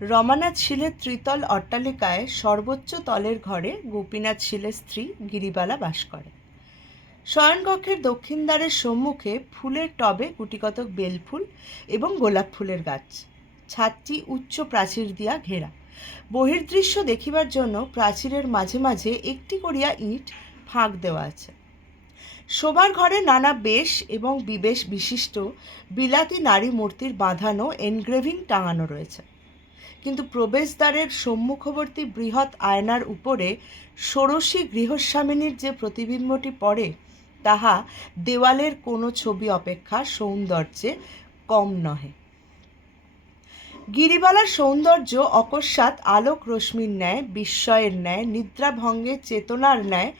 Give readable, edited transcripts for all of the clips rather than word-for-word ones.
রমানাথ শীলের ত্রিতল অট্টালিকায় সর্বোচ্চ তলের ঘরে গোপীনাথ শীলের স্ত্রী গিরিবালা বাস করে। শয়নকক্ষের দক্ষিণ দ্বারের সম্মুখে ফুলের টবে গুটিকতক বেলফুল এবং গোলাপ ফুলের গাছ। ছাদটি উচ্চ প্রাচীর দিয়া ঘেরা। বহির্দৃশ্য দেখিবার জন্য প্রাচীরের মাঝে মাঝে একটি করিয়া ইট ফাঁক দেওয়া আছে। শোবার ঘরে নানা বেশ এবং বিবেশ বিশিষ্ট বিলাতি নারী মূর্তির বাঁধানো এনগ্রেভিং টাঙানো রয়েছে, কিন্তু প্রবেশদ্বারের সম্মুখবর্তী বৃহৎ আয়নার উপরে ষোড়শী গৃহস্বামিনীর যে প্রতিবিম্বটি পড়ে তাহা দেওয়ালের কোনো ছবি অপেক্ষা সৌন্দর্যে কম নহে। গিরিবালার সৌন্দর্য অকস্মাৎ আলোক রশ্মির ন্যায়, বিস্ময়ের ন্যায়, নিদ্রাভঙ্গের চেতনার ন্যায়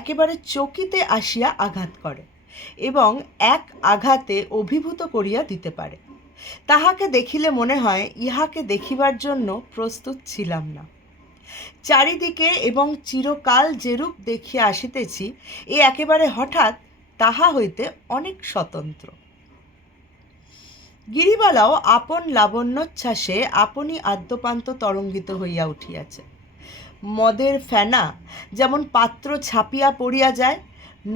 একেবারে চকিতে আসিয়া আঘাত করে এবং এক আঘাতে অভিভূত করিয়া দিতে পারে। তাহাকে দেখিলে মনে হয় ইহাকে দেখিবার জন্য প্রস্তুত ছিলাম না। চারিদিকে এবং চিরকাল যেরূপ দেখিয়া আসিতেছি এ একেবারে হঠাৎ তাহা হইতে অনেক স্বতন্ত্র। গিরিবালাও আপন লাবণ্যোচ্ছ্বাসে আপনি আদ্যপান্ত তরঙ্গিত হইয়া উঠিয়াছে। মদের ফেনা যেমন পাত্র ছাপিয়া পড়িয়া যায়,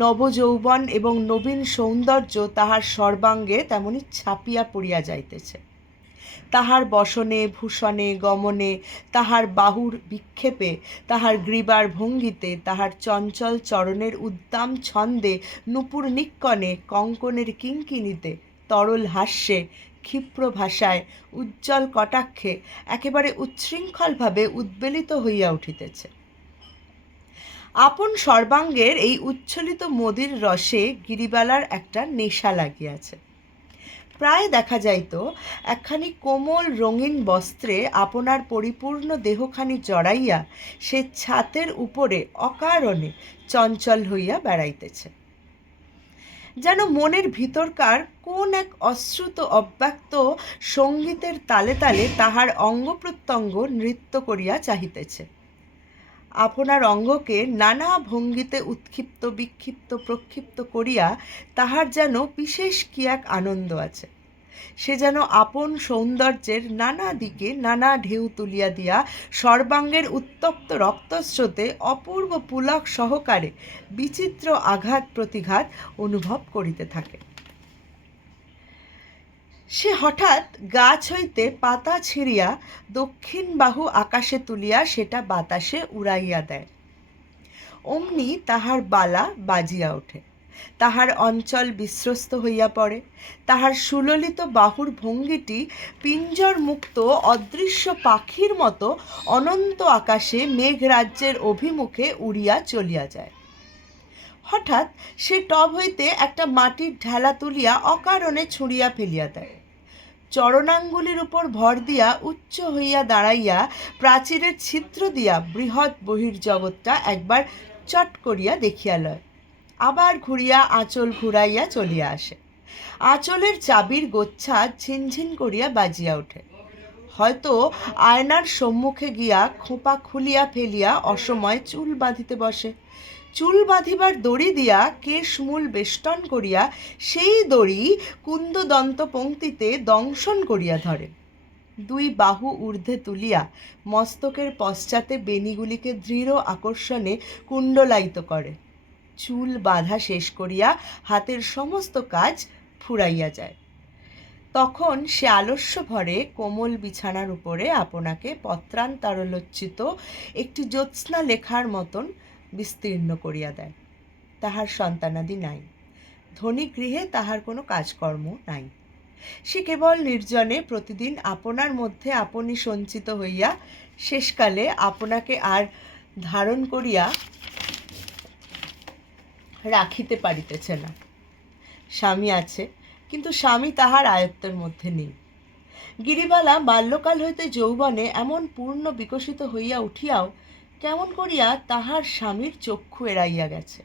নবযৌবন এবং নবীন সৌন্দর্য তাহার সর্বাঙ্গে তেমনি ছাপিয়া পড়িয়া যাইতেছে। তাহার বসনে ভূষণে গমনে, তাহার বাহুর বিক্ষেপে, তাহার গ্রীবার ভঙ্গিতে, তাহার চঞ্চল চরণের উদ্দাম ছন্দে, নূপুর নিক্কণে, কঙ্কণের কিঙ্কিণীতে, তরল হাস্যে, ক্ষিপ্র ভাষায়, উজ্জ্বল কটাক্ষে একেবারে উচ্ছৃঙ্খলভাবে উদ্বেলিত হইয়া উঠিতেছে। আপন সর্বাঙ্গের এই উচ্ছ্বলিত মদির রসে গিরিবালার একটা নেশা লাগিয়াছে। প্রায় দেখা যাইত একখানি কোমল রঙিন বস্ত্রে আপনার পরিপূর্ণ দেহখানি জড়াইয়া সে ছাতের উপরে অকারণে চঞ্চল হইয়া বেড়াইতেছে, যেন মনের ভিতরকার কোন এক অশ্রুত অব্যক্ত সঙ্গীতের তালে তালে তাহার অঙ্গ প্রত্যঙ্গ নৃত্য করিয়া চাহিতেছে। আপনার অঙ্গকে নানা ভঙ্গিতে উৎক্ষিপ্ত বিক্ষিপ্ত প্রক্ষিপ্ত করিয়া তাহার যেন বিশেষ কি এক আনন্দ আছে। সে যেন আপন সৌন্দর্যের নানা দিকে নানা ঢেউ তুলিয়া দিয়া সর্বাঙ্গের উত্তপ্ত রক্তস্রোতে অপূর্ব পুলক সহকারে বিচিত্র আঘাত প্রতিঘাত অনুভব করিতে থাকে। সে হঠাৎ গাছ হইতে পাতা ছিঁড়িয়া দক্ষিণ বাহু আকাশে তুলিয়া সেটা বাতাসে উড়াইয়া দেয়। অমনি তাহার বালা বাজিয়া ওঠে, তাহার অঞ্চল বিস্রস্ত হইয়া পড়ে, তাহার সুললিত বাহুর ভঙ্গিটি পিঞ্জর মুক্ত অদৃশ্য পাখির মতো অনন্ত আকাশে মেঘরাজ্যের অভিমুখে উড়িয়া চলিয়া যায়। হঠাৎ সে টব হইতে একটা মাটির ঢেলা তুলিয়া অকারণে ছুঁড়িয়া ফেলিয়া দেয়। চরণাঙ্গুলির উপর ভর দিয়া উচ্চ হইয়া দাঁড়াইয়া প্রাচীরের ছিদ্র দিয়া বৃহৎ বহির্জগৎটা একবার চট করিয়া দেখিয়া লয়, আবার ঘুরিয়া আঁচল ঘুরাইয়া চলিয়া আসে। আঁচলের চাবির গোচ্ছা ঝিনঝিন করিয়া বাজিয়া ওঠে। হয়তো আয়নার সম্মুখে গিয়া খোঁপা খুলিয়া ফেলিয়া অসময় চুল বাঁধিতে বসে। চুল বাঁধিবার দড়ি দিয়া কেশমূল বেষ্টন করিয়া সেই দড়ি কুন্দদন্ত পংক্তিতে দংশন করিয়া ধরে। দুই বাহু ঊর্ধ্বে তুলিয়া মস্তকের পশ্চাতে বেণীগুলিকে দৃঢ় আকর্ষণে কুণ্ডলায়িত করে। চুল বাঁধা শেষ করিয়া হাতের সমস্ত কাজ ফুরাইয়া যায়। তখন সে আলস্য ভরে কোমল বিছানার উপরে আপনাকে পত্রান্তরলোচ্ছিত একটি জ্যোৎস্না লেখার মতন বিস্তীর্ণ করিয়া দেয়। তাহার সন্তানাদি নাই, ধনী গৃহে তাহার কোনো কাজকর্ম নাই। সে কেবল নির্জনে প্রতিদিন আপনার মধ্যে আপনি সঞ্চিত হইয়া শেষকালে আপনাকে আর ধারণ করিয়া রাখিতে পারিতেছে না। স্বামী আছে, কিন্তু স্বামী তাহার আয়ত্তের মধ্যে নেই। গিরিবালা বাল্যকাল হইতে যৌবনে এমন পূর্ণ বিকশিত হইয়া উঠিয়াও কেমন করিয়া তাহার স্বামীর চক্ষু এড়াইয়া গেছে।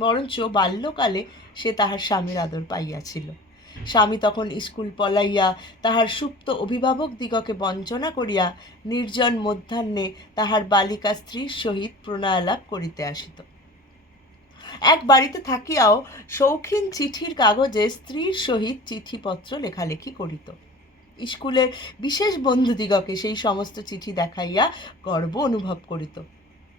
বরঞ্চ বাল্যকালে সে তাহার স্বামীর আদর পাইয়াছিল। স্বামী তখন স্কুল পলাইয়া তাহার সুপ্ত অভিভাবক দিগকে বঞ্চনা করিয়া নির্জন মধ্যাহ্নে তাহার বালিকা স্ত্রীর সহিত প্রণয়ালাপ করিতে আসিত। এক বাড়িতে থাকিয়াও শৌখিন চিঠির কাগজে স্ত্রীর সহিত চিঠিপত্র লেখালেখি করিত। স্কুলের বিশেষ বন্ধুদিগকে সেই সমস্ত চিঠি দেখাইয়া গর্ব অনুভব করিত।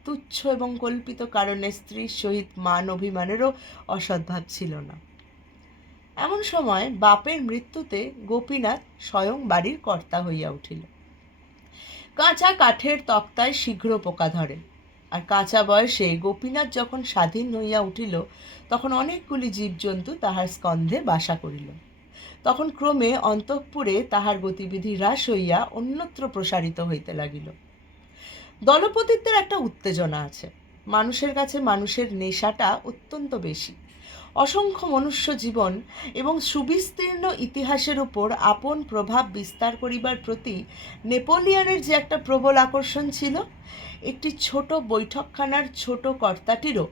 তুচ্ছ এবং কল্পিত কারণে স্ত্রীর সহিত মান অভিমানেরও অসদ্ভাব ছিল না। এমন সময় বাপের মৃত্যুতে গোপীনাথ স্বয়ং বাড়ির কর্তা হইয়া উঠিল। কাঁচা কাঠের তক্তায় শীঘ্র পোকা ধরে, আর কাঁচা বয়সে গোপীনাথ যখন স্বাধীন হইয়া উঠিল তখন অনেকগুলি জীবজন্তু তাহার স্কন্ধে বাসা করিল। তখন ক্রমে অন্তঃপুরে তাহার গতিবিধি হ্রাস হইয়া অন্যত্র প্রসারিত হইতে লাগিল। দলপতিত্বের একটা উত্তেজনা আছে। মানুষের কাছে মানুষের নেশাটা অত্যন্ত বেশি। অসংখ্য মনুষ্য জীবন এবং সুবিস্তীর্ণ ইতিহাসের উপর আপন প্রভাব বিস্তার করিবার প্রতি নেপোলিয়নের যে একটা প্রবল আকর্ষণ ছিল, একটি ছোট বৈঠকখানার ছোট কর্তাটিরও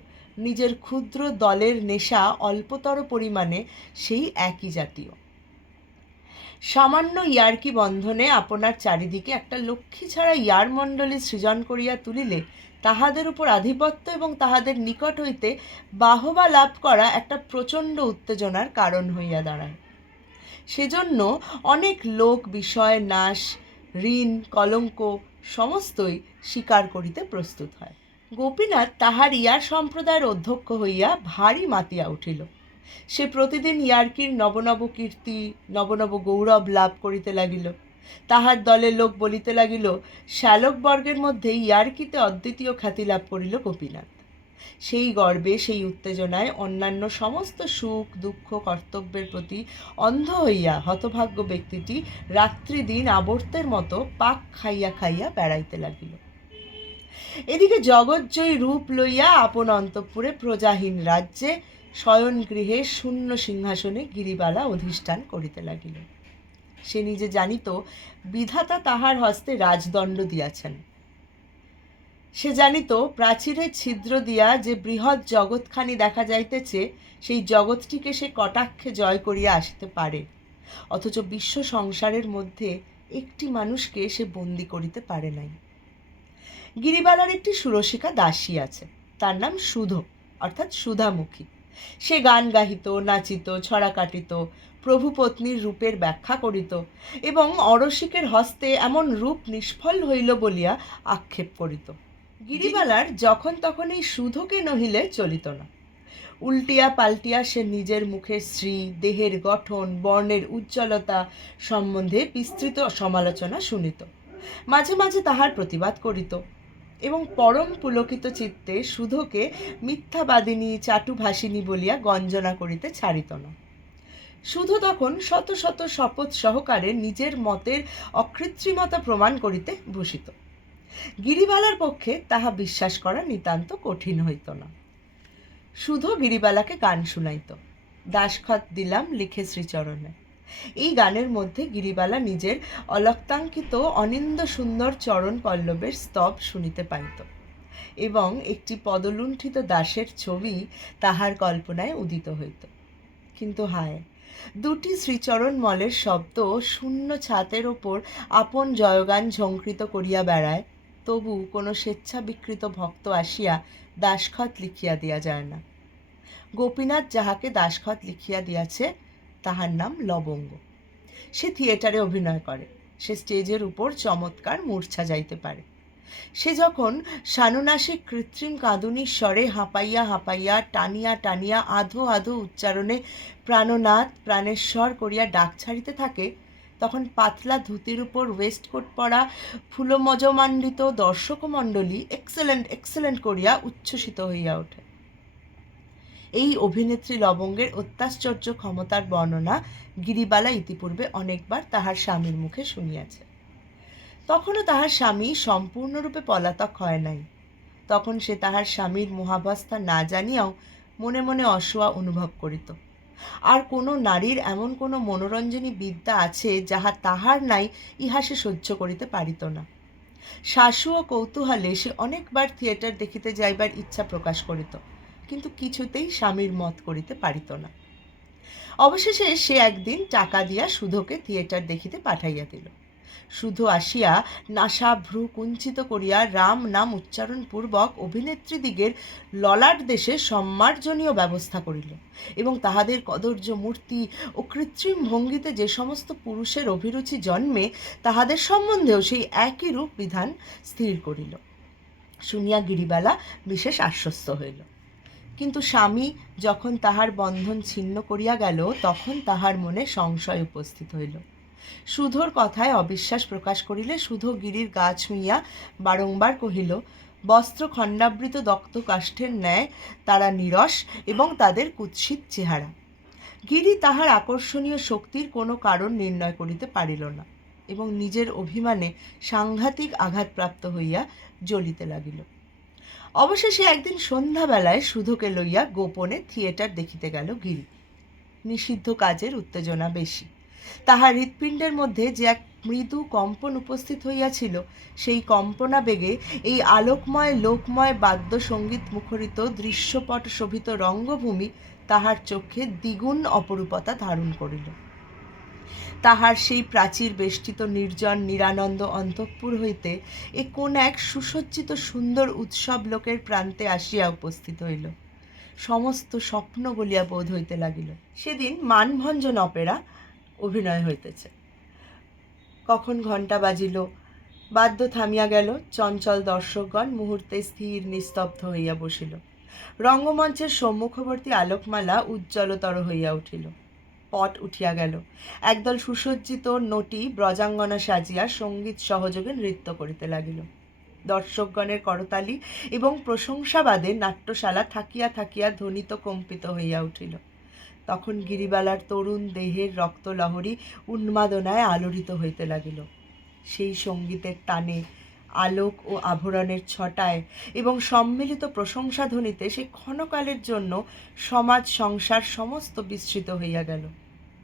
নিজের ক্ষুদ্র দলের নেশা অল্পতর পরিমাণে সেই একই জাতীয়। সামান্য ইয়ার্কি বন্ধনে আপনার চারিদিকে একটা লক্ষ্মী ছাড়া ইয়ারমণ্ডলী সৃজন করিয়া তুলিলে তাহাদের উপর আধিপত্য এবং তাহাদের নিকট হইতে বাহবা লাভ করা একটা প্রচণ্ড উত্তেজনার কারণ হইয়া দাঁড়ায়। সেজন্য অনেক লোক বিষয়, নাশ, ঋণ, কলঙ্ক সমস্তই স্বীকার করিতে প্রস্তুত হয়। গোপীনাথ তাহার ইয়ার সম্প্রদায়ের অধ্যক্ষ হইয়া ভারী মাতিয়া উঠিল। সে প্রতিদিন ইয়ার্কির নবনব কীর্তি, নবনব গৌরব লাভ করিতে লাগিল। তাহার দলের লোক বলিতে লাগিল, শ্যালকবর্গের মধ্যে ইয়ার্কিতে অদ্বিতীয় খ্যাতি লাভ করিল গোপীনাথ। সেই গর্বে, সেই উত্তেজনায় অন্যান্য সমস্ত সুখ দুঃখ কর্তব্যের প্রতি অন্ধ হইয়া হতভাগ্য ব্যক্তিটি রাত্রিদিন আবর্তের মতো পাক খাইয়া খাইয়া বেড়াইতে লাগিল। এদিকে জগজ্জয়ী রূপ লইয়া আপন অন্তঃপুরে প্রজাহীন রাজ্যে শয়ন গৃহে শূন্য সিংহাসনে গিরিবালা অধিষ্ঠান করিতে লাগিল। সে নিজে জানিত বিধাতা তাহার হস্তে রাজদণ্ড দিয়াছেন। সে জানিত প্রাচীরে ছিদ্র দিয়া যে বৃহৎ জগৎখানি দেখা যাইতেছে, সেই জগৎটিকে সে কটাক্ষে জয় করিয়া আসিতে পারে, অথচ বিশ্ব সংসারের মধ্যে একটি মানুষকে সে বন্দী করিতে পারে নাই। গিরিবালার একটি সুরসিকা দাসী আছে, তার নাম সুধো অর্থাৎ সুধামুখী। সে গান গাহিত, নাচিত, ছড়া কাটিত, প্রভু পত্নীর রূপের ব্যাখ্যা করিত এবং অরসিকের হস্তে এমন রূপ নিষ্ফল হইল বলিয়া আক্ষেপ করিত। গিরিবালার যখন তখন এই সুধোকে নহিলে চলিত না। উল্টিয়া পাল্টিয়া সে নিজের মুখের শ্রী, দেহের গঠন, বর্ণের উজ্জ্বলতা সম্বন্ধে বিস্তৃত সমালোচনা শুনিত। মাঝে মাঝে তাহার প্রতিবাদ করিত এবং পরম পুলকিত চিত্তে সুধোকে মিথ্যাবাদিনী, চাটুভাষিনী বলিয়া গঞ্জনা করিতে ছাড়িত না। সুধো তখন শত শত শপথ সহকারে নিজের মতের অকৃত্রিমতা প্রমাণ করিতে বসিত। গিরিবালার পক্ষে তাহা বিশ্বাস করা নিতান্ত কঠিন হইত না। সুধো গিরিবালাকে গান শুনাইত। দাসখত দিলাম লিখে শ্রীচরণে। এই গানের মধ্যে গিরিবালা নিজের অলক্তাঙ্কিত অনিন্দ সুন্দর চরণ পল্লবের স্তব শুনিতে পাইত এবং একটি পদলুণ্ঠিত দাসের ছবি তাহার কল্পনায় উদিত হইত। কিন্তু হায়, দুটি শ্রীচরণ মলের শব্দ শূন্য ছাতের ওপর আপন জয়গান ঝঙ্কৃত করিয়া বেড়ায়, তবু কোনো স্বেচ্ছা বিকৃত ভক্ত আসিয়া দাসখত লিখিয়া দিয়া যায় না। গোপীনাথ যাহাকে দাসখত লিখিয়া দিয়াছে তাহার নাম লবঙ্গ। সে থিয়েটারে অভিনয় করে, সে স্টেজের উপর চমৎকার মূর্ছা যাইতে পারে। সে যখন সানুনাসিক কৃত্রিম কাঁদুনির স্বরে হাঁপাইয়া হাঁপাইয়া, টানিয়া টানিয়া, আধো আধো উচ্চারণে প্রাণনাথ প্রাণেশ্বর করিয়া ডাক ছাড়িতে থাকে, তখন পাতলা ধুতির উপর ওয়েস্টকোট পরা ফুলমজমাণ্ডিত দর্শকমণ্ডলী এক্সেলেন্ট এক্সেলেন্ট করিয়া উচ্ছ্বসিত হইয়া ওঠে। এই অভিনেত্রী লবঙ্গের অত্যাশ্চর্য ক্ষমতার বর্ণনা গিরিবালা ইতিপূর্বে অনেকবার তাহার স্বামীর মুখে শুনিয়াছে। তখনও তাহার স্বামী সম্পূর্ণরূপে পলাতক হয় নাই। তখন সে তাহার স্বামীর মোহাবস্থা না জানিয়াও মনে মনে অসূয়া অনুভব করিত। আর কোনো নারীর এমন কোনো মনোরঞ্জনী বিদ্যা আছে যাহা তাহার নাই, ইহা সে সহ্য করিতে পারিত না। শাশু ও কৌতূহলে সে অনেকবার থিয়েটার দেখিতে যাইবার ইচ্ছা প্রকাশ করিত, কিন্তু কিছুতেই স্বামীর মত করিতে পারিত না। অবশেষে সে একদিন টাকা দিয়া সুধোকে থিয়েটার দেখিতে পাঠাইয়া দিল। শুধু আসিয়া নাসা ভ্রু কুঞ্চিত করিয়া রাম নাম উচ্চারণপূর্বক অভিনেত্রীদিগের ললাট দেশে সম্মার্জনীয় ব্যবস্থা করিল এবং তাহাদের কদর্য মূর্তি ও কৃত্রিম ভঙ্গিতে যে সমস্ত পুরুষের অভিরুচি জন্মে তাহাদের সম্বন্ধেও সেই একই রূপ বিধান স্থির করিল। শুনিয়া গিরিবালা বিশেষ আশ্বস্ত হইল। কিন্তু স্বামী যখন তাহার বন্ধন ছিন্ন করিয়া গেল তখন তাহার মনে সংশয় উপস্থিত হইল। সুধোর কথায় অবিশ্বাস প্রকাশ করিলে সুধো গিরির গা ছুঁইয়া বারংবার কহিল, বস্ত্র খণ্ডাবৃত দগ্ধ কাষ্ঠের ন্যায় তারা নীরস এবং তাদের কুৎসিত চেহারা। গিরি তাহার আকর্ষণীয় শক্তির কোনো কারণ নির্ণয় করিতে পারিল না এবং নিজের অভিমানে সাংঘাতিক আঘাতপ্রাপ্ত হইয়া জ্বলিতে লাগিল। অবশেষে একদিন সন্ধ্যাবেলায় সুধোকে লইয়া গোপনে থিয়েটার দেখিতে গেল গিরি। নিষিদ্ধ কাজের উত্তেজনা বেশি। তাহার হৃৎপিণ্ডের মধ্যে যে এক মৃদু কম্পন উপস্থিত হইয়াছিল, সেই কম্পনা বেগে এই আলোকময় লোকময় বাদ্য সঙ্গীত মুখরিত দৃশ্যপট শোভিত রঙ্গভূমি তাহার চক্ষে দ্বিগুণ অপরূপতা ধারণ করিল। তাহার সেই প্রাচীর বেষ্টিত নির্জন নিরানন্দ অন্তঃপুর হইতে এ কোন এক সুসজ্জিত সুন্দর উৎসব লোকের প্রান্তে আসিয়া উপস্থিত হইল। সমস্ত স্বপ্ন বলিয়া বোধ হইতে লাগিল। সেদিন মানভঞ্জন অপেরা অভিনয় হইতেছে। কখন ঘণ্টা বাজিল, বাদ্য থামিয়া গেল, চঞ্চল দর্শকগণ মুহূর্তে স্থির নিস্তব্ধ হইয়া বসিল। রঙ্গমঞ্চের সম্মুখবর্তী আলোকমালা উজ্জ্বলতর হইয়া উঠিল। পট উঠিয়া গেল। একদল সুসজ্জিত নটি ব্রজাঙ্গনা সাজিয়া সঙ্গীত সহযোগে নৃত্য করিতে লাগিল। দর্শকগণের করতালি এবং প্রশংসাবাদে নাট্যশালা থাকিয়া থাকিয়া ধ্বনিত কম্পিত হইয়া উঠিল। তখন গিরিবালার তরুণ দেহের রক্তলহরী উন্মাদনায় আলোড়িত হইতে লাগিল। সেই সঙ্গীতের টানে, আলোক ও আভরণের ছটায় এবং সম্মিলিত প্রশংসাধ্বনিতে সে ক্ষণকালের জন্য সমাজ সংসার সমস্ত বিস্মৃত হইয়া গেল।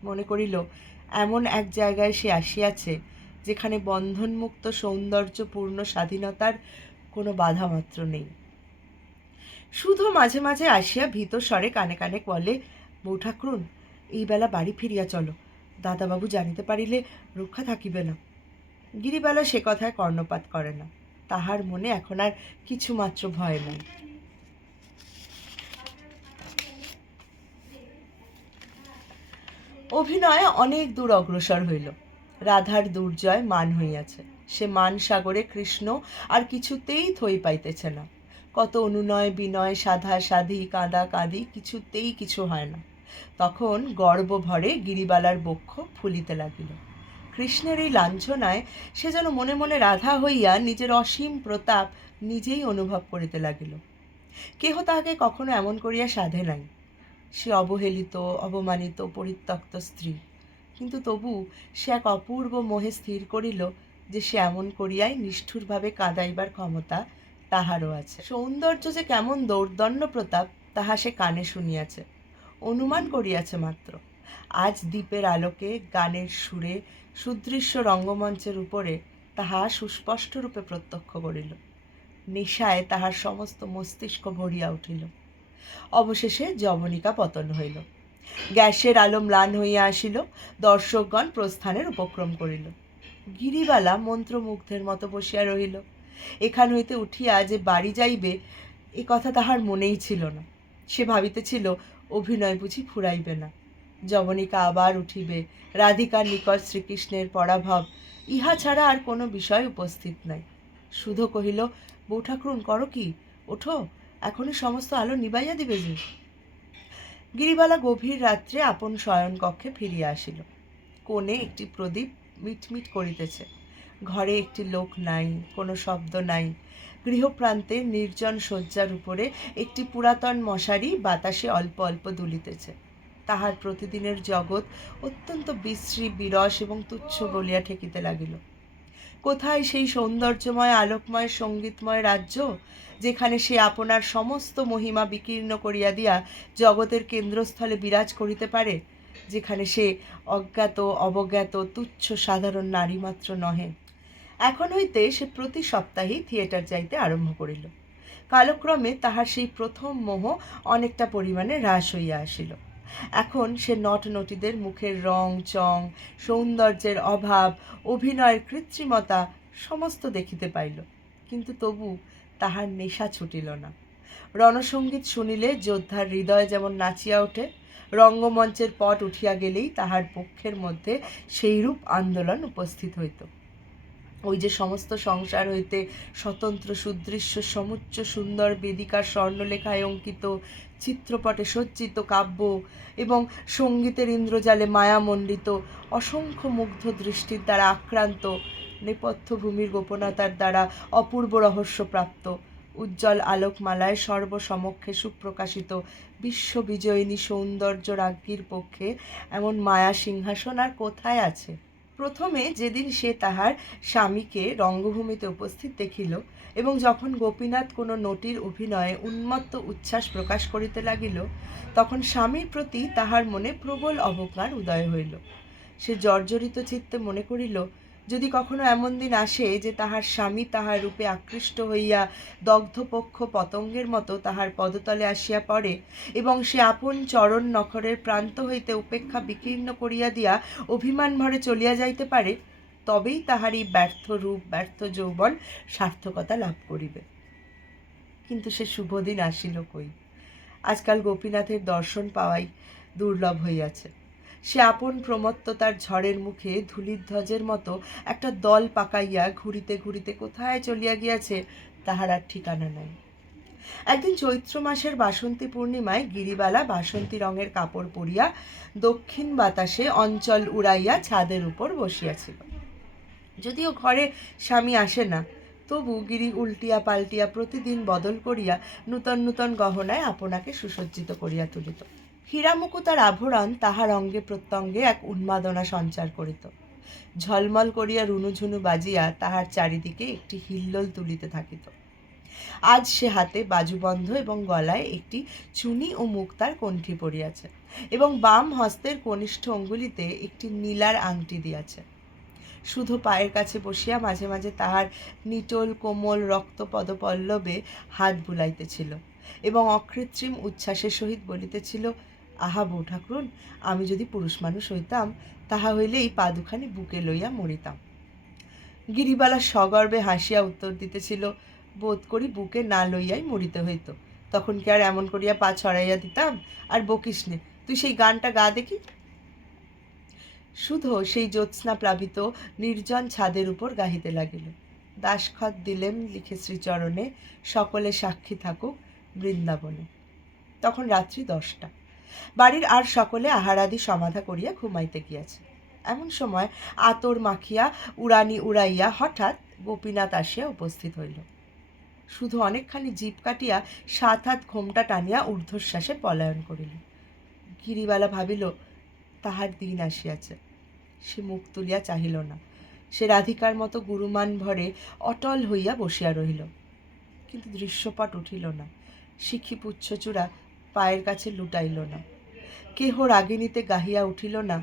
মনে করিল এমন এক জায়গায় সে আসিয়াছে যেখানে বন্ধনমুক্ত সৌন্দর্যপূর্ণ স্বাধীনতার কোনো বাধা মাত্র নেই। শুধু মাঝে মাঝে আসিয়া ভীত স্বরে কানে কানে বলে, বউ ঠাকরুন, এই বেলা বাড়ি ফিরিয়া চলো, দাদাবাবু জানিতে পারিলে রক্ষা থাকিবে না। গিরিবালা সে কথায় কর্ণপাত করে না। তাহার মনে এখন আর কিছুমাত্র ভয় নাই। অভিনয় অনেক দূর অগ্রসর হইল। রাধার দুর্জয় মান হইয়াছে। সে মান সাগরে কৃষ্ণ আর কিছুতেই থই পাইতেছে না। কত অনুনয় বিনয় সাধা সাধি কাঁদা কাঁদি কিছুতেই কিছু হয় না। তখন গর্ব ভরে গিরিবালার বক্ষ ফুলিতে লাগিল। কৃষ্ণের এই লাঞ্ছনায় সে যেন মনে মনে রাধা হইয়া নিজের অসীম প্রতাপ নিজেই অনুভব করিতে লাগিল। কেহ তাহাকে কখনো এমন করিয়া সাধে নাই। সে অবহেলিত, অবমানিত, পরিত্যক্ত স্ত্রী, কিন্তু তবু সে এক অপূর্ব মোহে স্থির করিল যে সে এমন করিয়াই নিষ্ঠুরভাবে কাঁদাইবার ক্ষমতা তাহারও আছে। সৌন্দর্য যে কেমন দৌর্দণ্ড প্রতাপ তাহা সে কানে শুনিয়াছে, অনুমান করিয়াছে মাত্র। আজ দ্বীপের আলোকে গানের সুরে সুদৃশ্য রঙ্গমঞ্চের উপরে তাহা সুস্পষ্টরূপে প্রত্যক্ষ করিল। নেশায় তাহার সমস্ত মস্তিষ্ক ভরিয়া উঠিল। অবশেষে যবনিকা পতন হইল। গ্যাসের আলো ম্লান হইয়া আসিল। দর্শকগণ প্রস্থানের উপক্রম করিল। গিরিবালা মন্ত্রমুগ্ধের মতো বসিয়া রহিল। এখান হইতে উঠিয়া যে বাড়ি যাইবে এ কথা তাহার মনেই ছিল না। সে ভাবিতেছিল অভিনয় বুঝি ফুরাইবে না, যবনিকা আবার উঠিবে, রাধিকার নিকট শ্রীকৃষ্ণের পরাভব, ইহা ছাড়া আর কোনো বিষয় উপস্থিত নাই। শুধু কহিল, বউ ঠাকরুন করো কি, ওঠো, এখনই সমস্ত আলো নিবাইয়া দিবে যে। গিরিবালা গভীর রাত্রে আপন শয়ন কক্ষে ফিরিয়া আসিল। কোণে একটি প্রদীপ মিটমিট করিতেছে। ঘরে একটি লোক নাই, কোনো শব্দ নাই। গৃহপ্রান্তে নির্জন শয্যার উপরে একটি পুরাতন মশারি বাতাসে অল্প অল্প দুলিতেছে। তাহার প্রতিদিনের জগৎ অত্যন্ত বিশ্রী, বিরস এবং তুচ্ছ বলিয়া ঠেকিতে লাগিল। কোথায় সেই সৌন্দর্যময় আলোকময় সঙ্গীতময় রাজ্য যেখানে সে আপনার সমস্ত মহিমা বিকীর্ণ করিয়া দিয়া জগতের কেন্দ্রস্থলে বিরাজ করিতে পারে, যেখানে সে অজ্ঞাত অবজ্ঞাত তুচ্ছ সাধারণ নারী মাত্র নহে। এখন হইতে সে প্রতি সপ্তাহেই থিয়েটার যাইতে আরম্ভ করিল। কালক্রমে তাহার সেই প্রথম মোহ অনেকটা পরিমাণে হ্রাস হইয়া আসিল। এখন সে নটনটীদের মুখের রং চং, সৌন্দর্যের অভাব, অভিনয়ের কৃত্রিমতা সমস্ত দেখিতে পাইল, কিন্তু তবু তাহার নেশা ছুটিল না। রণসঙ্গীত শুনিলে যোদ্ধার হৃদয় যেমন নাচিয়া ওঠে, রঙ্গমঞ্চের পট উঠিয়া গেলেই তাহার পক্ষের মধ্যে সেইরূপ আন্দোলন উপস্থিত হইত। ওই যে সমস্ত সংসার হইতে স্বতন্ত্র সুদৃশ্য সমুচ্চ সুন্দর বেদিকার স্বর্ণলেখায় অঙ্কিত, চিত্রপটে সজ্জিত কাব্য এবং সঙ্গীতের ইন্দ্রজালে মায়ামণ্ডিত, অসংখ্য মুগ্ধ দৃষ্টির দ্বারা আক্রান্ত, নেপথ্যভূমির গোপনতার দ্বারা অপূর্ব রহস্যপ্রাপ্ত, উজ্জ্বল আলোকমালায় সর্বসমক্ষে সুপ্রকাশিত বিশ্ববিজয়িনী সৌন্দর্য রাজ্ঞীর পক্ষে এমন মায়া সিংহাসন আর কোথায় আছে? প্রথমে যেদিন সে তাহার স্বামীকে রঙ্গভূমিতে উপস্থিত দেখিল এবং যখন গোপীনাথ কোনো নটীর অভিনয়ে উন্মত্ত উচ্ছ্বাস প্রকাশ করিতে লাগিল, তখন স্বামীর প্রতি তাহার মনে প্রবল অবজ্ঞার উদয় হইল। সে জর্জরিত চিত্তে মনে করিল, যদি কখনো এমন দিন আসে যে তাহার স্বামী তাহার রূপে আকৃষ্ট হইয়া দগ্ধপক্ষ পতঙ্গের মতো তাহার পদতলে আসিয়া পড়ে এবং সে আপন চরণ নখরের প্রান্ত হইতে উপেক্ষা বিকীর্ণ করিয়া দিয়া অভিমান ভরে চলিয়া যাইতে পারে, তবেই তাহার এই ব্যর্থ রূপ, ব্যর্থ যৌবন সার্থকতা লাভ করিবে। কিন্তু সে শুভদিন আসিল কই? আজকাল গোপীনাথের দর্শন পাওয়াই দুর্লভ হইয়াছে। সে আপন প্রমত্ততার ঝড়ের মুখে ধূলিধ্বজের মতো একটা দল পাকাইয়া ঘুরিতে ঘুরিতে কোথায় চলিয়া গিয়াছে তাহার আর ঠিকানা নাই। একদিন চৈত্র মাসের বাসন্তী পূর্ণিমায় গিরিবালা বাসন্তী রঙের কাপড় পরিয়া দক্ষিণ বাতাসে অঞ্চল উড়াইয়া ছাদের উপর বসিয়াছিল। যদিও ঘরে স্বামী আসে না, তবু গিরি উল্টিয়া পাল্টিয়া প্রতিদিন বদল করিয়া নূতন নূতন গহনায় আপনাকে সুসজ্জিত করিয়া তুলিত। হীরামুকুতার আভরণ তাহার অঙ্গে প্রত্যঙ্গে এক উন্মাদনা সঞ্চার করিত। ঝলমল করিয়া রুনুঝুনু বাজিয়া তাহার চারিদিকে একটি হিল্লোল তুলিতে থাকিত। আজ সে হাতে বাজুবন্ধ এবং গলায় একটি চুনি ও মুক্তার কণ্ঠি পরিয়াছে এবং বাম হস্তের কনিষ্ঠ অঙ্গুলিতে একটি নীলার আংটি দিয়াছে। শুধু পায়ের কাছে বসিয়া মাঝে মাঝে তাহার নিটোল কোমল রক্ত পদপল্লবে হাত বুলাইতেছিল এবং অকৃত্রিম উচ্ছ্বাসের সহিত বলিতেছিল, আহা বউ ঠাকুরুন, আমি যদি পুরুষ মানুষ হইতাম, তাহা হইলে এই পা দুখানি বুকে লইয়া মরিতাম। গিরিবালা সগর্বে হাসিয়া উত্তর দিতেছিল, বোধ করি বুকে না লইয়াই মরিতে হইত, তখন কি আর এমন করিয়া পা ছড়াইয়া দিতাম? আর বকিস নে, তুই সেই গানটা গা দেখি। শুধু সেই জ্যোৎস্না প্লাবিত নির্জন ছাদের উপর গাহিতে লাগিল, দাসখত দিলেম লিখে শ্রীচরণে, সকলে সাক্ষী থাকুক বৃন্দাবনে। তখন রাত্রি 10টা। বাড়ির আর সকলে আহারাদি সমাধা করিয়া ঘুমাইতে গিয়াছে। এমন সময় আতর মাখিয়া উড়ানি উড়াইয়া হঠাৎ গোপীনাথ আসিয়া উপস্থিত হইল। শুধু অনেকখানি জিভ কাটিয়া 7 হাত ঘোমটা টানিয়া ঊর্ধ্বশ্বাসে পলায়ন করিল। গিরিবালা ভাবিল, তাহার দিন আসিয়াছে। সে মুখ তুলিয়া চাহিল না। সে রাধিকার মতো গুরুমান ভরে অটল হইয়া বসিয়া রহিল। কিন্তু দৃশ্যপট উঠিল না। শিখি পুচ্ছচূড়া পায়ের কাছে লুটাইল না। কেহ রাগিনীতে গাহিয়া উঠিল না,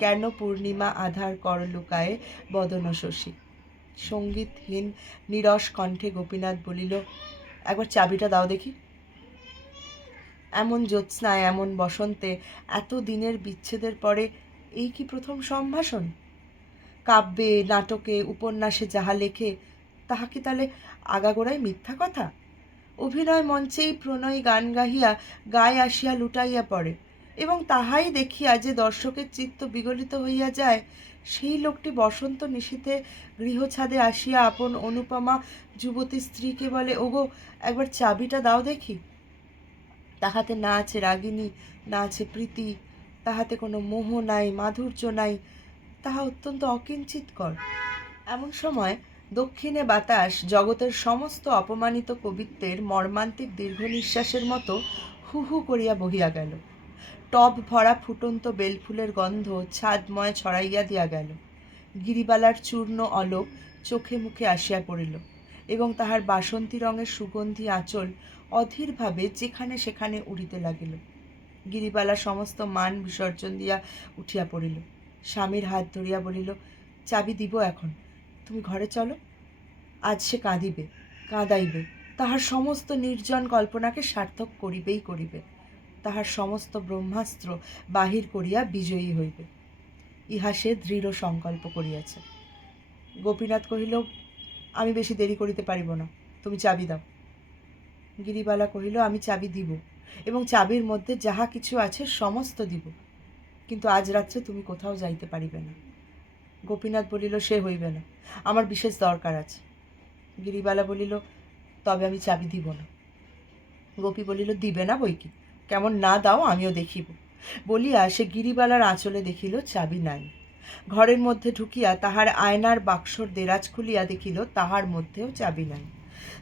কেন পূর্ণিমা আধার কর লুকায়ে বদন শশী। সঙ্গীতহীন নিরস কণ্ঠে গোপীনাথ বলিল, একবার চাবিটা দাও দেখি। এমন জ্যোৎস্নায়, এমন বসন্তে, এত দিনের বিচ্ছেদের পরে এই কি প্রথম সম্ভাষণ? কাব্যে, নাটকে, উপন্যাসে যাহা লেখে তাহা কি তাহলে আগাগোড়াই মিথ্যা কথা? অভিনয় মঞ্চেই প্রণয় গান গাহিয়া গায়ে আসিয়া লুটাইয়া পড়ে এবং তাহাই দেখিয়া যে দর্শকের চিত্ত বিগলিত হইয়া যায়, সেই লোকটি বসন্ত নিশীথে গৃহছাদে আসিয়া আপন অনুপমা যুবতী স্ত্রীকে বলে, ওগো একবার চাবিটা দাও দেখি। তাহাতে না আছে রাগিনী, না আছে প্রীতি, তাহাতে কোনো মোহ নাই, মাধুর্য নাই, তাহা অত্যন্ত অকিঞ্চিতকর। এমন সময় দক্ষিণে বাতাস জগতের সমস্ত অপমানিত কবিত্বের মর্মান্তিক দীর্ঘ নিঃশ্বাসের মতো হু হু করিয়া বহিয়া গেল। টব ভরা ফুটন্ত বেলফুলের গন্ধ ছাদময় ছড়াইয়া দিয়া গেল। গিরিবালার চূর্ণ অলোক চোখে মুখে আসিয়া পড়িল এবং তাহার বাসন্তী রঙের সুগন্ধি আঁচল অধীরভাবে যেখানে সেখানে উড়িতে লাগিল। গিরিবালা সমস্ত মান বিসর্জন দিয়া উঠিয়া পড়িল। স্বামীর হাত ধরিয়া বলিল, চাবি দিব এখন, তুমি ঘরে চলো। আজ সে কাঁদিবে, কাঁদাইবে, তাহার সমস্ত নির্জন কল্পনাকে সার্থক করিবেই করিবে। তাহার সমস্ত ব্রহ্মাস্ত্র বাহির করিয়া বিজয়ী হইবে, ইহা সে দৃঢ় সংকল্প করিয়াছে। গোপীনাথ কহিল, আমি বেশি দেরি করিতে পারিব না, তুমি চাবি দাও। গিরিবালা কহিল, আমি চাবি দিব, এবং চাবির মধ্যে যাহা কিছু আছে সমস্ত দিব, কিন্তু আজ রাত্রে তুমি কোথাও যাইতে পারিবে না। গোপীনাথ বলিল, সে হইবে না, আমার বিশেষ দরকার আছে। গিরিবালা বলিল, তবে আমি চাবি দিব না। গোপী বলিল, দিবে না বই কি, কেমন না দাও আমিও দেখিব। বলিয়া সে গিরিবালার আঁচলে দেখিল চাবি নাই। ঘরের মধ্যে ঢুকিয়া তাহার আয়নার বাক্সর দেরাজ খুলিয়া দেখিল তাহার মধ্যেও চাবি নাই।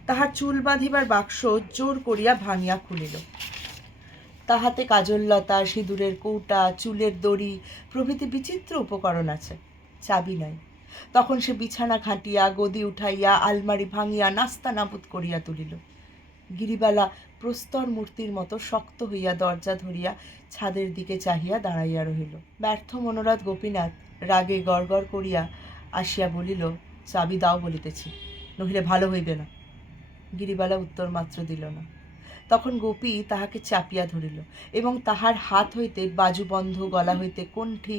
তাহার চুল বাঁধিবার বাক্স জোর করিয়া ভাঙিয়া খুলিল। তাহাতে কাজললতা, সিঁদুরের কৌটা, চুলের দড়ি প্রভৃতি বিচিত্র উপকরণ আছে, চাবি নাই। তখন সে বিছানা ঘাঁটিয়া, গদি উঠাইয়া, আলমারি ভাঙিয়া নাস্তা নাবুদ করিয়া তুলিল। গিরিবালা প্রস্তর মূর্তির মতো শক্ত হইয়া দরজা ধরিয়া ছাদের দিকে চাহিয়া দাঁড়াইয়া রহিল। ব্যর্থ মনোরথ গোপীনাথ রাগে গড়গড় করিয়া আসিয়া বলিল, চাবি দাও বলিতেছি, নহিলে ভালো হইবে না। গিরিবালা উত্তর মাত্র দিল না। তখন গোপী তাহাকে চাপিয়া ধরিল এবং তাহার হাত হইতে বাজুবন্ধ, গলা হইতে কণ্ঠি,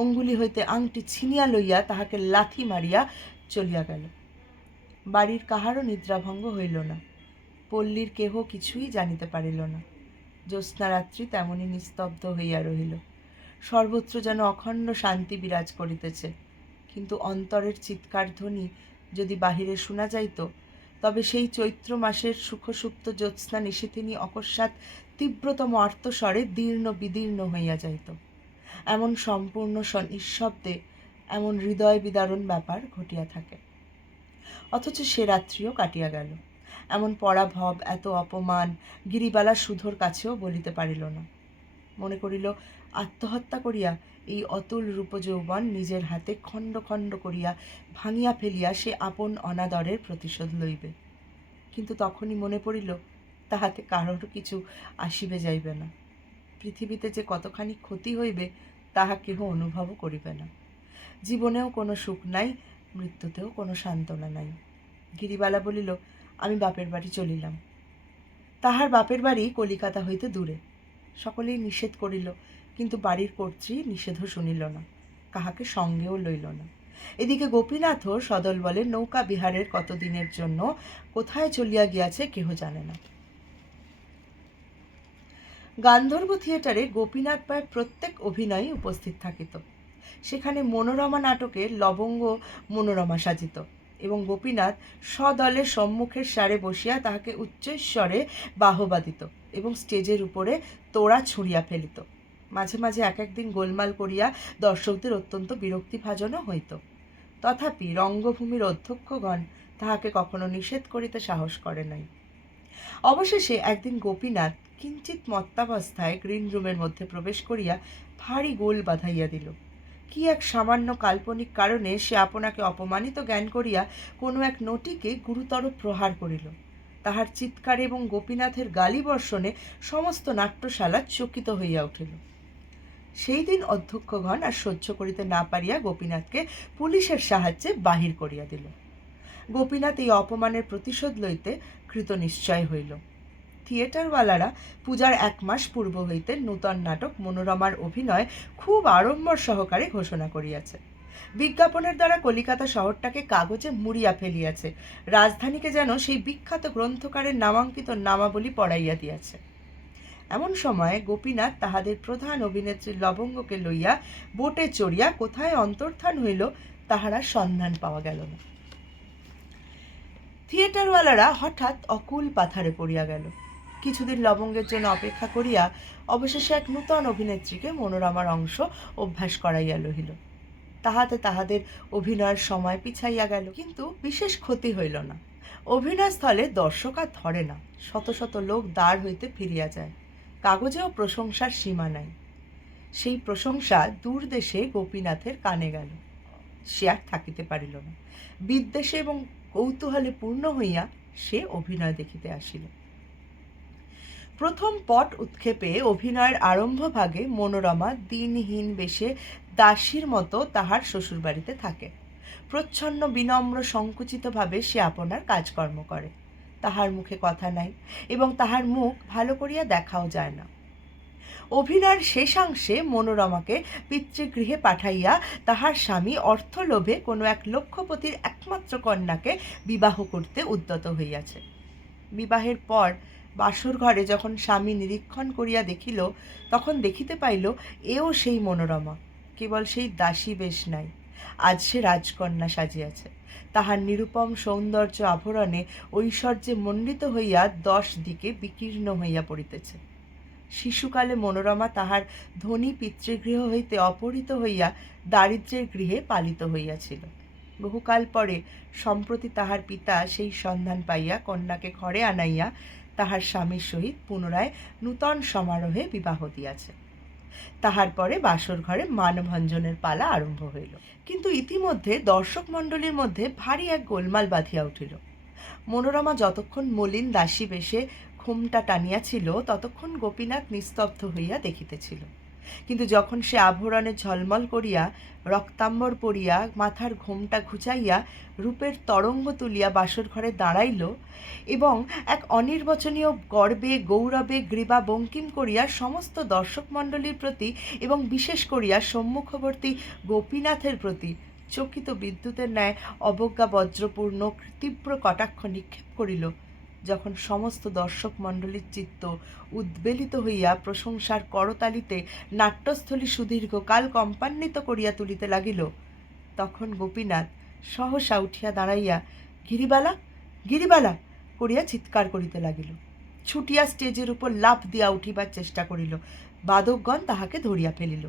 অঙ্গুলি হইতে আংটি ছিনিয়া লইয়া তাহাকে লাথি মারিয়া চলিয়া গেল। বাড়ির কাহারও নিদ্রাভঙ্গ হইল না, পল্লীর কেহ কিছুই জানিতে পারিল না। জ্যোৎস্নারাত্রি তেমনই নিস্তব্ধ হইয়া রহিল। সর্বত্র যেন অখণ্ড শান্তি বিরাজ করিতেছে, কিন্তু অন্তরের চিৎকার ধ্বনি যদি বাহিরে শোনা যাইত, তবে সেই চৈত্র মাসের সুখসুপ্ত জ্যোৎস্না নিশীথিনী অকস্মাৎ তীব্রতম আর্তস্বরে দীর্ণ বিদীর্ণ হইয়া যাইত। এমন সম্পূর্ণ নিঃশব্দে এমন হৃদয় বিদারণ ব্যাপার ঘটিয়া থাকে। অথচ সে রাত্রিও কাটিয়া গেল। এমন পরাভব, এত অপমান গিরিবালা সুধোর কাছেও বলিতে পারিল না। মনে করিল, আত্মহত্যা করিয়া এই অতুল রূপযৌবন নিজের হাতে খণ্ড খণ্ড করিয়া ভাঙিয়া ফেলিয়া সে আপন অনাদরের প্রতিশোধ লইবে। কিন্তু তখনই মনে পড়িল, তাহাতে কারোর কিছু আসিবে যাইবে না। পৃথিবীতে যে কতখানি ক্ষতি হইবে তাহা কেহ অনুভবও করিবে না। জীবনেও কোনো সুখ নাই, মৃত্যুতেও কোনো সান্ত্বনা নাই। গিরিবালা বলিল, আমি বাপের বাড়ি চলিলাম। তাহার বাপের বাড়ি কলিকাতা হইতে দূরে। সকলেই নিষেধ করিল, কিন্তু বাড়ির কর্ত্রী নিষেধও শুনিল না, কাহাকে সঙ্গেও লইল না। এদিকে গোপীনাথও সদল বলে নৌকা বিহারের কতদিনের জন্য কোথায় চলিয়া গিয়াছে কেহ জানে না। গান্ধর্ব থিয়েটারে গোপীনাথ প্রায় প্রত্যেক অভিনয়ে উপস্থিত থাকিত। সেখানে মনোরমা নাটকের লবঙ্গ মনোরমা সাজিত এবং গোপীনাথ সদলে সম্মুখের সারে বসিয়া তাহাকে উচ্চস্বরে বাহবা দিত এবং স্টেজের উপরে তোড়া ছুঁড়িয়া ফেলিত। মাঝে মাঝে এক একদিন গোলমাল করিয়া দর্শকদের অত্যন্ত বিরক্তিভাজনও হইত। তথাপি রঙ্গভূমির অধ্যক্ষগণ তাহাকে কখনো নিষেধ করিতে সাহস করে নাই। অবশেষে একদিন গোপীনাথ কিঞ্চিৎ মত্তাবস্থায় গ্রিন রুমের মধ্যে প্রবেশ করিয়া ভারী গোল বাঁধাইয়া দিল। কি এক সামান্য কাল্পনিক কারণে সে আপনাকে অপমানিত জ্ঞান করিয়া কোনো এক নটিকে গুরুতর প্রহার করিল। তাহার চিৎকার এবং গোপীনাথের গালিবর্ষণে সমস্ত নাট্যশালা চকিত হইয়া উঠিল। সেই দিন অধ্যক্ষগণ আর সহ্য করিতে না পারিয়া গোপীনাথকে পুলিশের সাহায্যে বাহির করিয়া দিল। গোপীনাথ এই অপমানের প্রতিশোধ লইতে কৃতনিশ্চয় হইল। থিয়েটারওয়ালারা পূজার 1 মাস পূর্ব হইতে নূতন নাটক মনোরমার অভিনয় খুব আড়ম্বর সহকারে ঘোষণা করিয়াছে। বিজ্ঞাপনের দ্বারা কলিকাতা শহরটাকে কাগজে মুড়িয়া ফেলিয়াছে, রাজধানীকে যেন সেই বিখ্যাত গ্রন্থকারের নামাঙ্কিত নামাবলী পড়াইয়া দিয়াছে। এমন সময় গোপীনাথ তাহাদের প্রধান অভিনেত্রী লবঙ্গকে লইয়া বোটে চড়িয়া কোথায় অন্তর্ধান হইল তাহারা সন্ধান পাওয়া গেল না। থিয়েটারওয়ালারা হঠাৎ অকুল পাথারে পড়িয়া গেল। কিছুদিন লবঙ্গের জন্য অপেক্ষা করিয়া অবশেষে এক নূতন অভিনেত্রীকে মনোরমার অংশ অভ্যাস করাইয়া লহিল। তাহাতে তাহাদের অভিনয়ের সময় পিছাইয়া গেল, কিন্তু বিশেষ ক্ষতি হইল না। অভিনয়স্থলে দর্শক আর ধরে না, শত শত লোক দ্বার হইতে ফিরিয়া যায়। কাগজেও প্রশংসার সীমা নাই। সেই প্রশংসা দূর দেশে গোপীনাথের কানে গেল। সে আর থাকিতে পারিল না। বিদ্বেষে এবং কৌতূহলে পূর্ণ হইয়া সে অভিনয় দেখিতে আসিল। প্রথম পট উৎক্ষেপে অভিনয়ের আরম্ভভাগে মনোরমা দিনহীন বেশে দাসীর মতো তাহার শ্বশুরবাড়িতে থাকে। প্রচ্ছন্ন বিনম্র সংকুচিতভাবে সে আপনার কাজকর্ম করে। তাহার মুখে কথা নাই এবং তাহার মুখ ভালো করিয়া দেখাও যায় না। অভিনয়ের শেষাংশে মনোরমাকে পিতৃগৃহে পাঠাইয়া তাহার স্বামী অর্থলোভে কোনো এক লক্ষপতির একমাত্র কন্যাকে বিবাহ করতে উদ্যত হইয়াছে। বিবাহের পর বাসর ঘরে যখন স্বামী নিরীক্ষণ করিয়া দেখিল, তখন দেখিতে পাইল এও সেই মনোরমা, কেবল সেই দাসী বেশ নাই, আজ সে রাজকন্যা সাজিয়াছে। তাহার নিরুপম সৌন্দর্য আভরণে ঐশ্বর্যে মণ্ডিত হইয়া 10 দিকে বিকীর্ণ হইয়া পড়িতেছে। শিশুকালে মনোরমা তাহার ধনী পিতৃগৃহ হইতে অপহৃত হইয়া দারিদ্র্যের গৃহে পালিত হইয়াছিল। বহুকাল পরে সম্প্রতি তাহার পিতা সেই সন্ধান পাইয়া কন্যাকে ঘরে আনাইয়া তাহার স্বামীর সহিত পুনরায় নূতন সমারোহে বিবাহ দিয়াছে। তাহার পরে বাসর ঘরে মানভঞ্জনের পালা আরম্ভ হইল। কিন্তু ইতিমধ্যে দর্শক মণ্ডলীর মধ্যে ভারী এক গোলমাল বাঁধিয়া উঠিল। মনোরমা যতক্ষণ মলিন দাসী বেশে ঘুমটা টানিয়াছিল, ততক্ষণ গোপীনাথ নিস্তব্ধ হইয়া দেখিতেছিল। কিন্তু যখন সে আভরণে ঝলমল করিয়া রক্তাম্বর পরিয়া মাথার ঘোমটা ঘুচাইয়া রূপের তরঙ্গ তুলিয়া বাসর ঘরে দাঁড়াইল এবং এক অনির্বচনীয় গর্বে গৌরবে গ্রীবা বঙ্কিম করিয়া সমস্ত দর্শক মণ্ডলীর প্রতি এবং বিশেষ করিয়া সম্মুখবর্তী গোপীনাথের প্রতি চকিত বিদ্যুতের ন্যায় অবজ্ঞা বজ্রপূর্ণ তীব্র কটাক্ষ নিক্ষেপ করিল, যখন সমস্ত দর্শক মণ্ডলীর চিত্ত উদ্বেলিত হইয়া প্রশংসার করতালিতে নাট্যস্থলী সুদীর্ঘকাল কম্পান্বিত করিয়া তুলিতে লাগিল, তখন গোপীনাথ সহসা উঠিয়া দাঁড়াইয়া গিরিবালা গিরিবালা করিয়া চিৎকার করিতে লাগিল। ছুটিয়া স্টেজের উপর লাফ দিয়া উঠিবার চেষ্টা করিল। বাদকগণ তাহাকে ধরিয়া ফেলিল।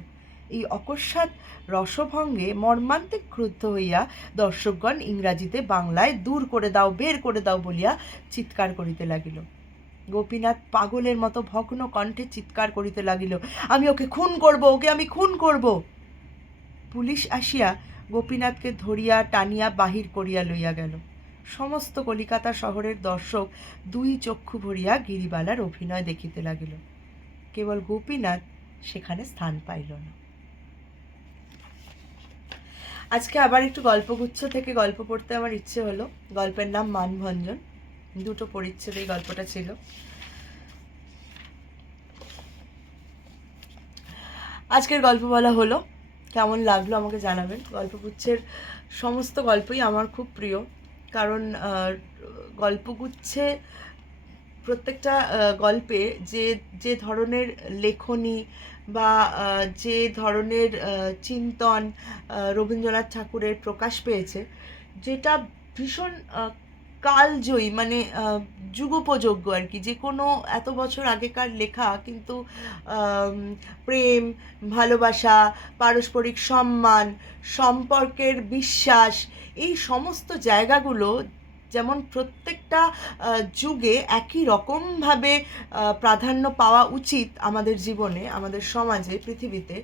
এই অকস্মাৎ রসভঙ্গে মর্মান্তিক ক্রুদ্ধ হইয়া দর্শকগণ ইংরাজিতে বাংলায় দূর করে দাও, বের করে দাও বলিয়া চিৎকার করিতে লাগিল। গোপীনাথ পাগলের মতো ভগ্ন কণ্ঠে চিৎকার করিতে লাগিল, আমি ওকে খুন করব, ওকে আমি খুন করব। পুলিশ আসিয়া গোপীনাথকে ধরিয়া টানিয়া বাহির করিয়া লইয়া গেল। সমস্ত কলিকাতা শহরের দর্শক দুই চক্ষু ভরিয়া গিরিবালার অভিনয় দেখিতে লাগিল। কেবল গোপীনাথ সেখানে স্থান পাইল না। আজকে আবার একটু গল্পগুচ্ছ থেকে গল্প পড়তে আমার ইচ্ছে হলো। গল্পের নাম মানভঞ্জন, 2টো পরিচ্ছেদ এই গল্পটা ছিল। আজকের গল্প বলা হলো, কেমন লাগলো আমাকে জানাবেন। গল্পগুচ্ছের সমস্ত গল্পই আমার খুব প্রিয়, কারণ গল্পগুচ্ছে প্রত্যেকটা গল্পে যে যে ধরনের লেখনী বা যে ধরনের চিন্তন রবীন্দ্রনাথ ঠাকুরের প্রকাশ পেয়েছে, যেটা ভীষণ কালজয়ী, মানে যুগোপযোগ্য আর কি। যে কোনো এত বছর আগেকার লেখা কিন্তু প্রেম, ভালোবাসা, পারস্পরিক সম্মান, সম্পর্কের বিশ্বাস, এই সমস্ত জায়গাগুলো যেমন প্রত্যেকটা যুগে একই রকমভাবে প্রাধান্য পাওয়া উচিত আমাদের জীবনে, আমাদের সমাজে, পৃথিবীতে,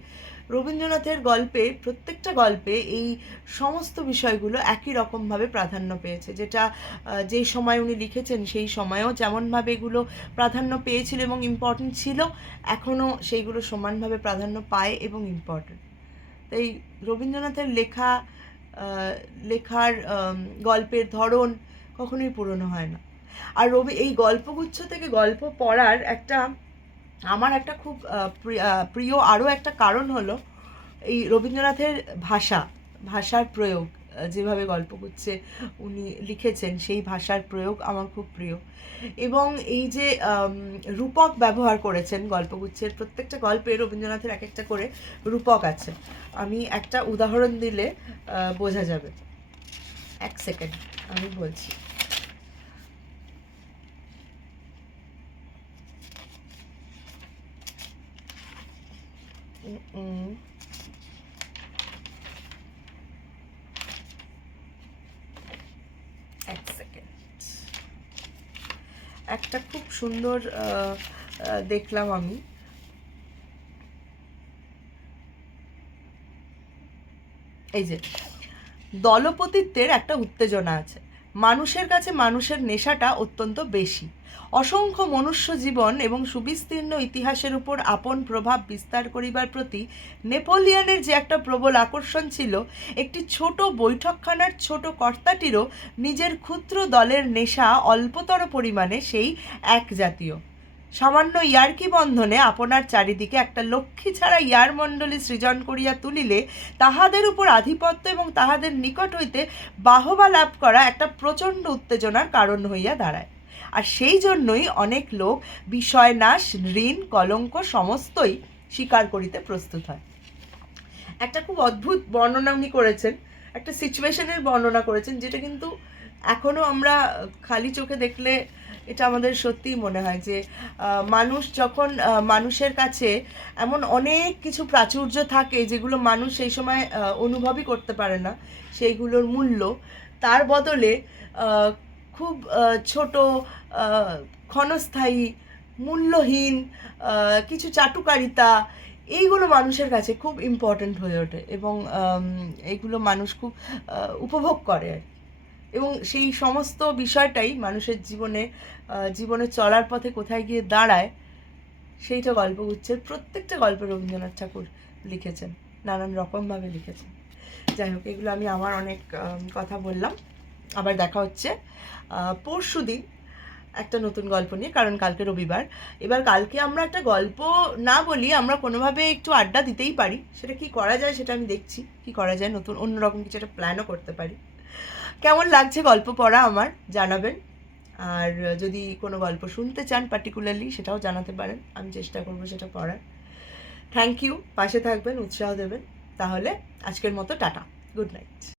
রবীন্দ্রনাথের গল্পে প্রত্যেকটা গল্পে এই সমস্ত বিষয়গুলো একই রকমভাবে প্রাধান্য পেয়েছে। যেটা যেই সময় উনি লিখেছেন সেই সময়েও যেমনভাবে এগুলো প্রাধান্য পেয়েছিল এবং ইম্পর্টেন্ট ছিল, এখনও সেইগুলো সমানভাবে প্রাধান্য পায় এবং ইম্পর্টেন্ট। তাই রবীন্দ্রনাথের লেখার গল্পের ধরন কখনোই পুরনো হয় না। আর এই গল্পগুচ্ছ থেকে গল্প পড়ার আমার একটা খুব প্রিয় আরও একটা কারণ হলো এই রবীন্দ্রনাথের ভাষার প্রয়োগ। যেভাবে গল্পগুচ্ছে উনি লিখেছেন সেই ভাষার প্রয়োগ আমার খুব প্রিয়। এবং এই যে রূপক ব্যবহার করেছেন গল্পগুচ্ছের, প্রত্যেকটা গল্পে রবীন্দ্রনাথের এক একটা করে রূপক আছে। আমি একটা উদাহরণ দিলে বোঝা যাবে। 1 সেকেন্ড আমি বলছি। একটা খুব সুন্দর দেখলাম আমি। এই যে দলপতিত্বের একটা উত্তেজনা আছে, মানুষের কাছে মানুষের নেশাটা অত্যন্ত বেশি। অসংখ্য মনুষ্য জীবন এবং সুবিস্তীর্ণ ইতিহাসের উপর আপন প্রভাব বিস্তার করিবার প্রতি নেপোলিয়নের যে একটা প্রবল আকর্ষণ ছিল, একটি ছোট বৈঠকখানার ছোট কর্তাটিরও নিজের ক্ষুদ্র দলের নেশা অল্পতর পরিমাণে সেই এক জাতীয়। সামান্য ইয়ার্কি বন্ধনে আপনার চারিদিকে একটা লক্ষ্মী ছাড়া ইয়ারমণ্ডলী সৃজন করিয়া তুলিলে তাহাদের উপর আধিপত্য এবং তাহাদের নিকট হইতে বাহবা লাভ করা একটা প্রচণ্ড উত্তেজনার কারণ হইয়া দাঁড়ায়। আর সেই জন্যই অনেক লোক বিষয় নাশ, ঋণ, কলঙ্ক সমস্তই স্বীকার করিতে প্রস্তুত হয়। একটা খুব অদ্ভুত বর্ণনা উনি করেছেন, একটা সিচুয়েশনের বর্ণনা করেছেন, যেটা কিন্তু এখনও আমরা খালি চোখে দেখলে এটা আমাদের সত্যিই মনে হয় যে মানুষ যখন মানুষের কাছে এমন অনেক কিছু প্রাচুর্য থাকে যেগুলো মানুষ সেই সময় অনুভবই করতে পারে না সেইগুলোর মূল্য, তার বদলে খুব ছোট, ক্ষণস্থায়ী, মূল্যহীন কিছু চাটুকারিতা, এইগুলো মানুষের কাছে খুব ইম্পর্ট্যান্ট হয়ে ওঠে এবং এইগুলো মানুষ খুব উপভোগ করে আর কি। এবং সেই সমস্ত বিষয়টাই মানুষের জীবনে চলার পথে কোথায় গিয়ে দাঁড়ায় সেইটা গল্পগুচ্ছের প্রত্যেকটা গল্পে রবীন্দ্রনাথ ঠাকুর লিখেছেন, নানান রকমভাবে লিখেছেন। যাই হোক, এগুলো আমি আমার অনেক কথা বললাম। আবার দেখা হচ্ছে পরশুদিন একটা নতুন গল্প নিয়ে, কারণ কালকে রবিবার। এবার কালকে আমরা একটা গল্প না বলি, আমরা কোনোভাবে একটু আড্ডা দিতেই পারি। সেটা কি করা যায় সেটা আমি দেখছি, কি করা যায়, নতুন অন্যরকম কিছু একটা প্ল্যানও করতে পারি। কেমন লাগছে গল্প পড়া আমার জানাবেন, আর যদি কোনো গল্প শুনতে চান পার্টিকুলারলি সেটাও জানাতে পারেন, আমি চেষ্টা করবো সেটা পড়ার। থ্যাংক ইউ, পাশে থাকবেন, উৎসাহ দেবেন। তাহলে আজকের মতো টাটা, গুড নাইট।